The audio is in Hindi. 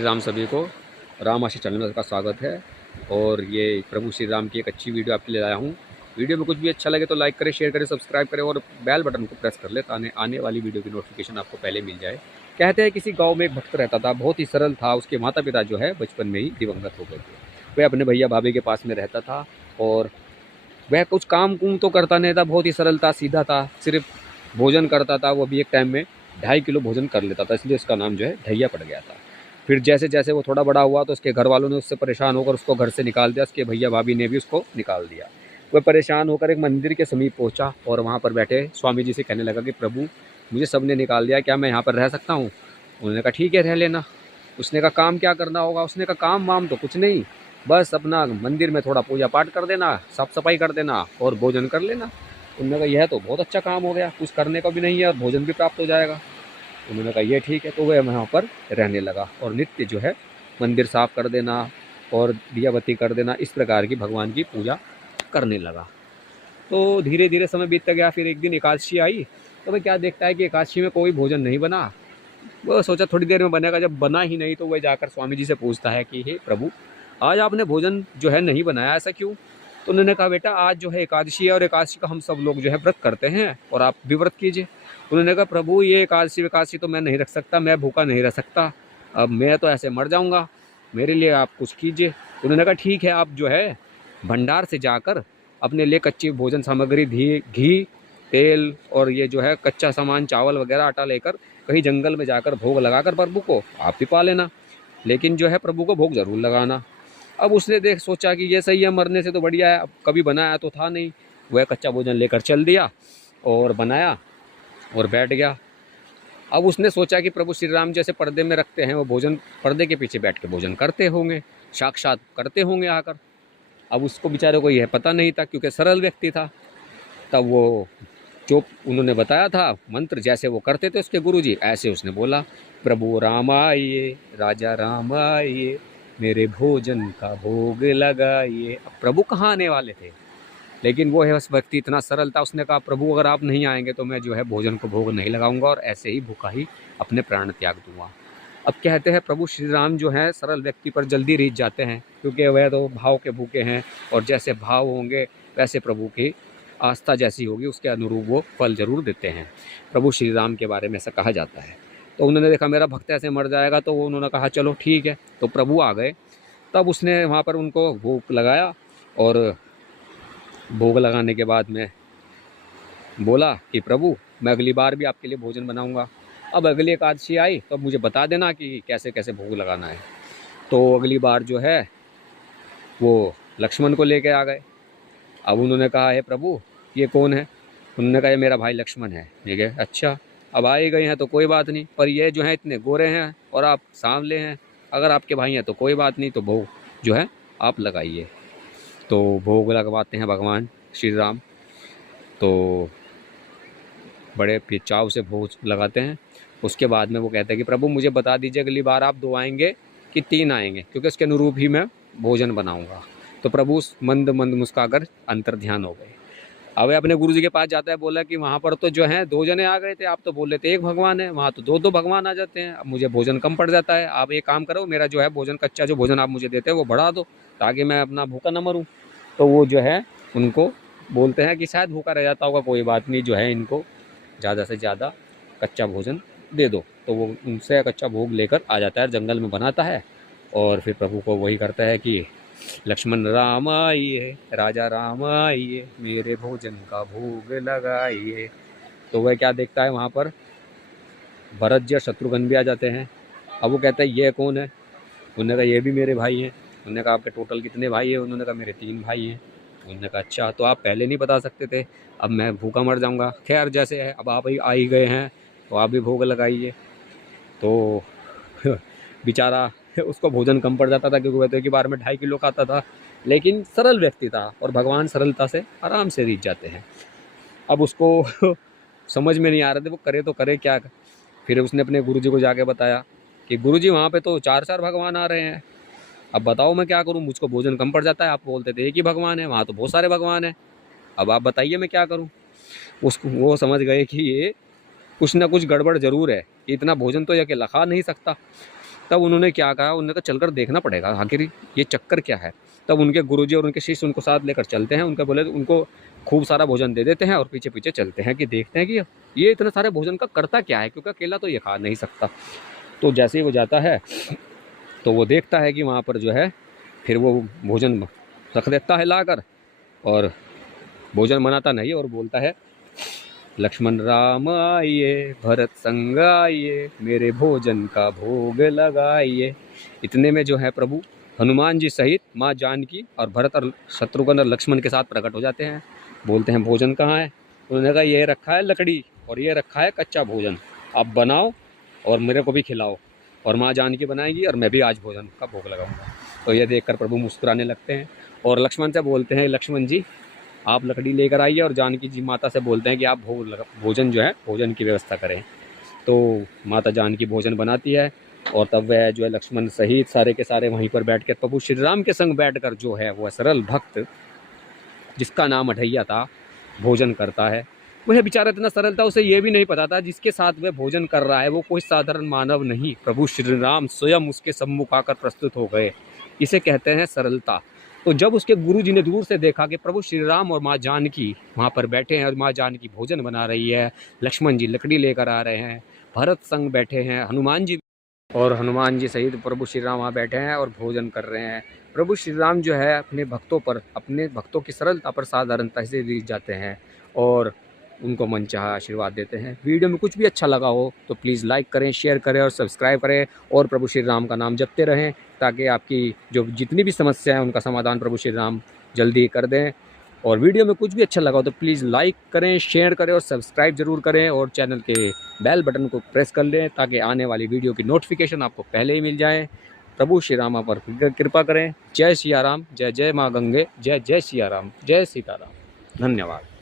राम सभी को राम आशीष चैनल में का स्वागत है। और ये प्रभु श्री राम की एक अच्छी वीडियो आपके लिए लाया हूँ। वीडियो में कुछ भी अच्छा लगे तो लाइक करें, शेयर करें, सब्सक्राइब करें और बेल बटन को प्रेस कर ले ताकि आने वाली वीडियो की नोटिफिकेशन आपको पहले मिल जाए। कहते हैं किसी गाँव में एक भक्त रहता था, बहुत ही सरल था। उसके माता पिता जो है बचपन में ही दिवंगत हो गए थे। वह अपने भैया भाभी के पास में रहता था और वह कुछ काम कुम तो करता नहीं था, बहुत ही सरल था, सीधा था, सिर्फ भोजन करता था। वो भी एक टाइम में 2.5 किलो भोजन कर लेता था, इसलिए उसका नाम जो है ढैया पड़ गया था। फिर जैसे जैसे वो थोड़ा बड़ा हुआ तो उसके घर वालों ने उससे परेशान होकर उसको घर से निकाल दिया। उसके भैया भाभी ने भी उसको निकाल दिया। वह परेशान होकर एक मंदिर के समीप पहुंचा और वहाँ पर बैठे स्वामी जी से कहने लगा कि प्रभु, मुझे सबने निकाल दिया, क्या मैं यहाँ पर रह सकता हूँ? उन्होंने कहा ठीक है, रह लेना। उसने कहा काम क्या करना होगा? उसने कहा काम वाम तो कुछ नहीं, बस अपना मंदिर में थोड़ा पूजा पाठ कर देना, साफ सफाई कर देना और भोजन कर लेना। उन्होंने कहा यह तो बहुत अच्छा काम हो गया, कुछ करने का भी नहीं है और भोजन भी प्राप्त हो जाएगा। उन्होंने कहा ये ठीक है। तो वह वहाँ पर रहने लगा और नित्य जो है मंदिर साफ कर देना और दिया बत्ती कर देना, इस प्रकार की भगवान की पूजा करने लगा। तो धीरे धीरे समय बीतता गया। फिर एक दिन एकादशी आई तो वह क्या देखता है कि एकादशी में कोई भोजन नहीं बना। वो सोचा थोड़ी देर में बनेगा, जब बना ही नहीं तो वह जाकर स्वामी जी से पूछता है कि हे प्रभु, आज आपने भोजन जो है नहीं बनाया, ऐसा क्यों? तो उन्होंने कहा बेटा, आज जो है एकादशी है और एकादशी का हम सब लोग जो है व्रत करते हैं और आप भी व्रत कीजिए। उन्होंने कहा प्रभु, ये एकादशी तो मैं नहीं रख सकता, मैं भूखा नहीं रह सकता, अब मैं तो ऐसे मर जाऊंगा, मेरे लिए आप कुछ कीजिए। उन्होंने कहा ठीक है, आप जो है भंडार से जाकर अपने लिए कच्ची भोजन सामग्री, घी, तेल और ये जो है कच्चा सामान, चावल वगैरह, आटा लेकर कहीं जंगल में जाकर भोग लगाकर प्रभु को आप भी पा लेना, लेकिन जो है प्रभु को भोग जरूर लगाना। अब उसने देख सोचा कि ये सही है, मरने से तो बढ़िया है, अब कभी बनाया तो था नहीं। वह कच्चा भोजन लेकर चल दिया और बनाया और बैठ गया। अब उसने सोचा कि प्रभु श्री राम जैसे पर्दे में रखते हैं, वो भोजन पर्दे के पीछे बैठ के भोजन करते होंगे, साक्षात करते होंगे आकर। अब उसको बेचारे को यह पता नहीं था क्योंकि सरल व्यक्ति था। तब वो जो उन्होंने बताया था मंत्र, जैसे वो करते थे उसके गुरुजी, ऐसे उसने बोला, प्रभु राम आइए, राजा राम आइए, मेरे भोजन का भोग लगाइए। अब प्रभु कहाँ आने वाले थे, लेकिन वो है उस व्यक्ति इतना सरल था, उसने कहा प्रभु अगर आप नहीं आएंगे तो मैं जो है भोजन को भोग नहीं लगाऊंगा और ऐसे ही भूखा ही अपने प्राण त्याग दूंगा। अब कहते हैं प्रभु श्री राम जो है सरल व्यक्ति पर जल्दी रीझ जाते हैं, क्योंकि वह तो भाव के भूखे हैं और जैसे भाव होंगे वैसे प्रभु की आस्था जैसी होगी उसके अनुरूप वो फल जरूर देते हैं। प्रभु श्री राम के बारे में ऐसा कहा जाता है। तो उन्होंने देखा मेरा भक्त ऐसे मर जाएगा, तो उन्होंने कहा चलो ठीक है। तो प्रभु आ गए। तब उसने वहाँ पर उनको भोग लगाया और भोग लगाने के बाद में बोला कि प्रभु, मैं अगली बार भी आपके लिए भोजन बनाऊंगा। अब अगली एकादशी आई तो अब मुझे बता देना कि कैसे कैसे भोग लगाना है। तो अगली बार जो है वो लक्ष्मण को लेके आ गए। अब उन्होंने कहा है प्रभु, ये कौन है? उन्होंने कहा ये मेरा भाई लक्ष्मण है। ये कहे अच्छा, अब आ ही गए हैं तो कोई बात नहीं, पर ये जो है इतने गोरे हैं और आप सांवले हैं, अगर आपके भाई हैं तो कोई बात नहीं, तो भोग जो है आप लगाइए। तो भोग लगवाते हैं भगवान श्री राम। तो बड़े चाव से भोग लगाते हैं। उसके बाद में वो कहते हैं कि प्रभु मुझे बता दीजिए अगली बार आप 2 आएंगे कि 3 आएंगे, क्योंकि उसके अनुरूप ही मैं भोजन बनाऊंगा। तो प्रभु मंद मंद मुस्काकर अंतर ध्यान हो गए। अब अपने गुरु जी के पास जाता है, बोला कि वहाँ पर तो जो है 2 जने आ गए थे, आप तो बोल रहे थे एक भगवान है, वहाँ तो 2-2 भगवान आ जाते हैं, अब मुझे भोजन कम पड़ जाता है। आप एक काम करो, मेरा जो है भोजन, कच्चा जो भोजन आप मुझे देते हैं वो बढ़ा दो ताकि मैं अपना भूखा न मरूँ। तो वो जो है उनको बोलते हैं कि शायद भूखा रह जाता होगा, कोई बात नहीं, जो है इनको ज़्यादा से ज़्यादा कच्चा भोजन दे दो। तो वो उनसे कच्चा भोग लेकर आ जाता है, जंगल में बनाता है और फिर प्रभु को वही करता है कि लक्ष्मण राम आइए, राजा राम आइए, मेरे भोजन का भोग लगाइए। तो वह क्या देखता है, वहाँ पर भरत जी और शत्रुघ्न भी आ जाते हैं। अब वो कहता है ये कौन है? उन्होंने कहा ये भी मेरे भाई हैं। उन्होंने कहा आपके टोटल कितने भाई हैं? उन्होंने कहा मेरे 3 भाई हैं। उन्होंने कहा अच्छा, तो आप पहले नहीं बता सकते थे, अब मैं भूखा मर जाऊंगा। खैर जैसे है, अब आप ही आ ही गए हैं तो आप भी भोग लगाइए। तो बेचारा उसको भोजन कम पड़ जाता था क्योंकि वह तो एक ही बार में 2.5 किलो खाता था, लेकिन सरल व्यक्ति था और भगवान सरलता से आराम से रीझ जाते हैं। अब उसको समझ में नहीं आ रहे थे वो करे तो करे क्या। फिर उसने अपने गुरुजी को जाके बताया कि गुरुजी वहाँ पे तो 4-4 भगवान आ रहे हैं, अब बताओ मैं क्या करूँ, मुझको भोजन कम पड़ जाता है, आप बोलते थे एक ही भगवान है, वहाँ तो बहुत सारे भगवान हैं, अब आप बताइए मैं क्या करूँ। उसको वो समझ गए कि ये कुछ ना कुछ गड़बड़ जरूर है, कि इतना भोजन तो ये अकेला खा नहीं सकता। तब उन्होंने क्या कहा, उन्होंने कहा चलकर देखना पड़ेगा आखिर ये चक्कर क्या है। तब उनके गुरुजी और उनके शिष्य उनको साथ लेकर चलते हैं, उनका बोले उनको खूब सारा भोजन दे देते हैं और पीछे पीछे चलते हैं कि देखते हैं कि ये इतने सारे भोजन का करता क्या है, क्योंकि अकेला तो ये खा नहीं सकता। तो जैसे ही वो जाता है तो वो देखता है कि वहाँ पर जो है फिर वो भोजन रख देता है लाकर, और भोजन बनाता नहीं और बोलता है लक्ष्मण राम आइए, भरत संग आइए, मेरे भोजन का भोग लगाइए। इतने में जो है प्रभु हनुमान जी सहित माँ जानकी और भरत और शत्रुघ्न और लक्ष्मण के साथ प्रकट हो जाते हैं। बोलते हैं भोजन कहाँ है? उन्होंने कहा ये रखा है लकड़ी और ये रखा है कच्चा भोजन, आप बनाओ और मेरे को भी खिलाओ, और माँ जानकी बनाएगी और मैं भी आज भोजन का भोग लगाऊंगा। तो ये देखकर प्रभु मुस्कुराने लगते हैं और लक्ष्मण से बोलते हैं लक्ष्मण जी आप लकड़ी लेकर आइए, और जानकी जी माता से बोलते हैं कि आप भोजन जो है भोजन की व्यवस्था करें। तो माता जानकी भोजन बनाती है और तब वह जो है लक्ष्मण सहित सारे के सारे वहीं पर बैठ कर प्रभु श्री राम के संग बैठकर जो है वह सरल भक्त जिसका नाम अठैया था भोजन करता है। वह बेचारा इतना सरल था, उसे ये भी नहीं पता था जिसके साथ वह भोजन कर रहा है वो कोई साधारण मानव नहीं, प्रभु श्री राम स्वयं उसके सम्मुख आकर प्रस्तुत हो गए। इसे कहते हैं सरलता। तो जब उसके गुरु जी ने दूर से देखा कि प्रभु श्री राम और माँ जानकी वहाँ पर बैठे हैं और माँ जानकी भोजन बना रही है, लक्ष्मण जी लकड़ी लेकर आ रहे हैं, भरत संग बैठे हैं, हनुमान जी सहित प्रभु श्री राम वहाँ बैठे हैं और भोजन कर रहे हैं। प्रभु श्री राम जो है अपने भक्तों की सरलता पर साधारणता से रीझ जाते हैं और उनको मनचाहा आशीर्वाद देते हैं। वीडियो में कुछ भी अच्छा लगा हो तो प्लीज़ लाइक करें, शेयर करें और सब्सक्राइब करें और प्रभु श्री राम का नाम जपते रहें, ताकि आपकी जो जितनी भी समस्या है उनका समाधान प्रभु श्री राम जल्दी कर दें। और वीडियो में कुछ भी अच्छा लगा हो तो प्लीज़ लाइक करें, शेयर करें और सब्सक्राइब ज़रूर करें और चैनल के बेल बटन को प्रेस कर लें ताकि आने वाली वीडियो की नोटिफिकेशन आपको पहले ही मिल जाए। प्रभु श्री राम पर कृपा करें। जय सिया राम, जय जय माँ गंगे, जय जय सिया राम, जय सीताराम। धन्यवाद।